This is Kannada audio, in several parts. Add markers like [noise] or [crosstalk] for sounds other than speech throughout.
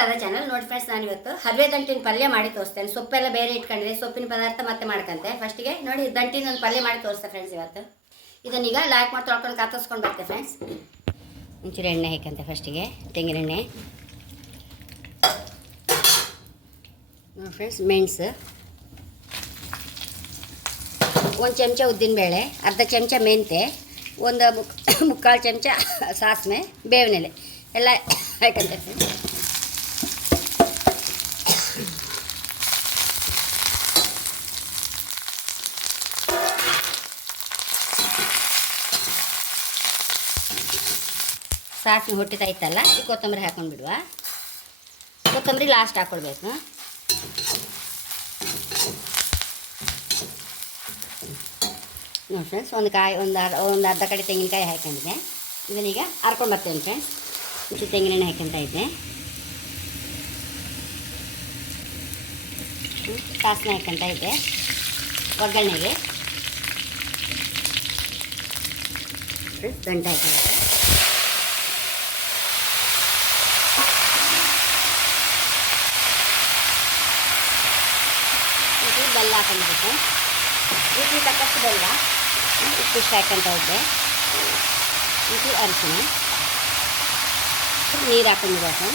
ರಾಧಾ ಚಾನಲ್ ನೋಡಿ ಫ್ರೆಂಡ್ಸ್ ನಾನು ಇವತ್ತು ಹಲ್ವೆ ದಂಟಿನ ಪಲ್ಯ ಮಾಡಿ ತೋರಿಸ್ತೇನೆ. ಸೊಪ್ಪೆಲ್ಲ ಬೇರೆ ಇಟ್ಕೊಂಡಿದೆ, ಸೊಪ್ಪಿನ ಪದಾರ್ಥ ಮತ್ತೆ ಮಾಡ್ಕಂತೆ. ಫಸ್ಟಿಗೆ ನೋಡಿ, ದಂಟಿನ ಒಂದು ಪಲ್ಯ ಮಾಡಿ ತೋರಿಸ್ತೆ ಫ್ರೆಂಡ್ಸ್ ಇವತ್ತು. ಇದನ್ನೀಗ ಲಾಯ್ಕ್ ಮಾಡಿ ತೊಳ್ಕೊಂಡು ಕಾತರ್ಸ್ಕೊಂಡು ಬರ್ತೆ ಫ್ರೆಂಡ್ಸ್ ಒಂಚೂರು ಎಣ್ಣೆ ಹಾಕಂತೆ ಫಸ್ಟಿಗೆ ತೆಂಗಿನ ಎಣ್ಣೆ. ನೋಡಿ ಫ್ರೆಂಡ್ಸ್ ಮೆಣಸು. ಒಂದು ಚಮಚ ಉದ್ದಿನಬೇಳೆ, ಅರ್ಧ ಚಮಚ ಮೆಂತೆ, ಒಂದು ಮುಕ್ [coughs] ಮುಕ್ಕಾಲು ಚಮಚ ಸಾಸಿವೆ ಬೇವಿನೆಲೆ ಎಲ್ಲ ಹಾಕಂತೆ ಫ್ರೆಂಡ್ಸ್ ಸಾಸಿವೆ ಹೊಟ್ಟಿತಾಯ್ತಲ್ಲ ಈ ಕೊತ್ತಂಬರಿ ಹಾಕೊಂಡು ಬಿಡುವ ಕೊತ್ತಂಬರಿ ಲಾಸ್ಟ್ ಹಾಕ್ಕೊಳ್ಬೇಕು ನೋಡಿ ಫ್ರೆಂಡ್ಸ್ ಒಂದು ಕಾಯಿ ಒಂದು ಅರ್ ಒಂದು ಅರ್ಧ ಕಡೆ ತೆಂಗಿನಕಾಯಿ ಹಾಕೊಂಡಿದ್ದೆ. ಇದನ್ನೀಗ ಹರ್ಕೊಂಡು ಬರ್ತೇನೆ ಫ್ರೆಂಡ್ಸ್ ಒಂಚೂರು ತೆಂಗಿನ ಹಾಕ್ಕೊತಾ ಇದ್ದೆ. ಹ್ಮ್, ಹಾಕ್ಕೊತಾ ಇದ್ದೆ. ಒಗ್ಗರಣೆಗೆ. ಗಂಟೆ ಹಾಕಿದ್ದೆ ಇದು ಬೆಲ್ಲ ಹಾಕೊಂಡ್ಬಿಟ್ಟು ರುಚಿಗೆ ತಕ್ಕಷ್ಟು ಬೆಲ್ಲ, ಉಪ್ಪು ಇಷ್ಟ ಹಾಕ್ಕೊಂತ ಇದ್ದೆ ಇದು ಅರಿಶಿನ. ನೀರು ಹಾಕೊಂಡಿರೋದು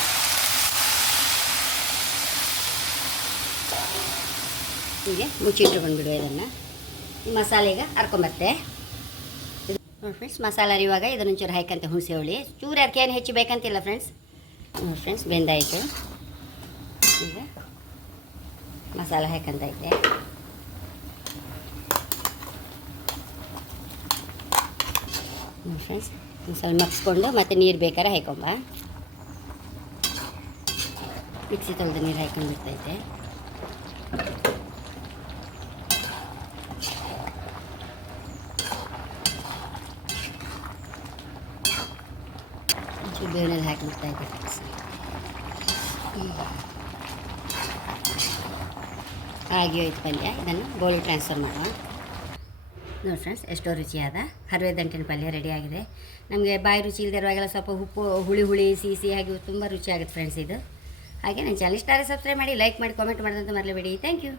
ಹೀಗೆ ಮುಚ್ಚಿಟ್ಕೊಂಡು ಬಿಡುವ ಇದನ್ನು. ಮಸಾಲೆಗೆ ಹರ್ಕೊಂಬರ್ತೆ ಇದು ನೋಡಿ ಫ್ರೆಂಡ್ಸ್ ಮಸಾಲೆ ಅರಿಯುವಾಗ ಇದನ್ನು ಚೂರು ಹಾಕಂತೆ ಹುಣಸೆ ಹುಳಿ. ಚೂರು ಅದಕ್ಕೆ ಏನು ಹೆಚ್ಚು ಬೇಕಂತಿಲ್ಲ ಫ್ರೆಂಡ್ಸ್ ಫ್ರೆಂಡ್ಸ್ ಬೆಂದಾಯಿತು. ಈಗ ಮಸಾಲೆ ಹಾಕಂತ ಇದ್ದೆ. ನೋಡಿ ಫ್ರೆಂಡ್ಸ್ ಸ್ವಲ್ಪ ಮಗ್ಸ್ಕೊಂಡು ಮತ್ತೆ ನೀರು ಬೇಕಾದ್ರೆ ಹಾಕೊಂಬ ಮಿಕ್ಸಿ ತೊಳೆದು ನೀರು ಹಾಕೊಂಡಿರ್ತೈತೆ ಬಿಡ್ತೈತೆ ಒಂಚೂರು ಬೇವಿನಲ್ಲಿ ಹಾಕಿಬಿಡ್ತಾ ಇದ್ದೆ ಫ್ರೆಂಡ್ಸ್ ಹಾಗೆ ಹೋಯ್ತು ಪಲ್ಯ ಇದನ್ನು ಬೋಲ್ ಟ್ರಾನ್ಸ್ಫರ್ ಮಾಡೋಣ. ನೋಡಿ ಫ್ರೆಂಡ್ಸ್ ಎಷ್ಟೋ ರುಚಿಯಾದ ಹರಿವೆ ದಂಟಿನ ಪಲ್ಯ ರೆಡಿಯಾಗಿದೆ ನಮಗೆ ಬಾಯಿ ರುಚಿ ಇಲ್ಲದಿರುವಾಗೆಲ್ಲ ಸ್ವಲ್ಪ ಉಪ್ಪು, ಹುಳಿ ಹುಳಿ, ಸಿಹಿ ಹಾಗೆ ತುಂಬ ರುಚಿಯಾಗುತ್ತೆ ಫ್ರೆಂಡ್ಸ್ ಇದು. ಹಾಗೆ ನನ್ನ ಚಾನಲ್ ಆದರೆ ಸಬ್ಸ್ಕ್ರೈಬ್ ಮಾಡಿ ಲೈಕ್ ಮಾಡಿ ಕಾಮೆಂಟ್ ಮಾಡೋದಂತ ಮರಲೇಬೇಡಿ ಥ್ಯಾಂಕ್ ಯು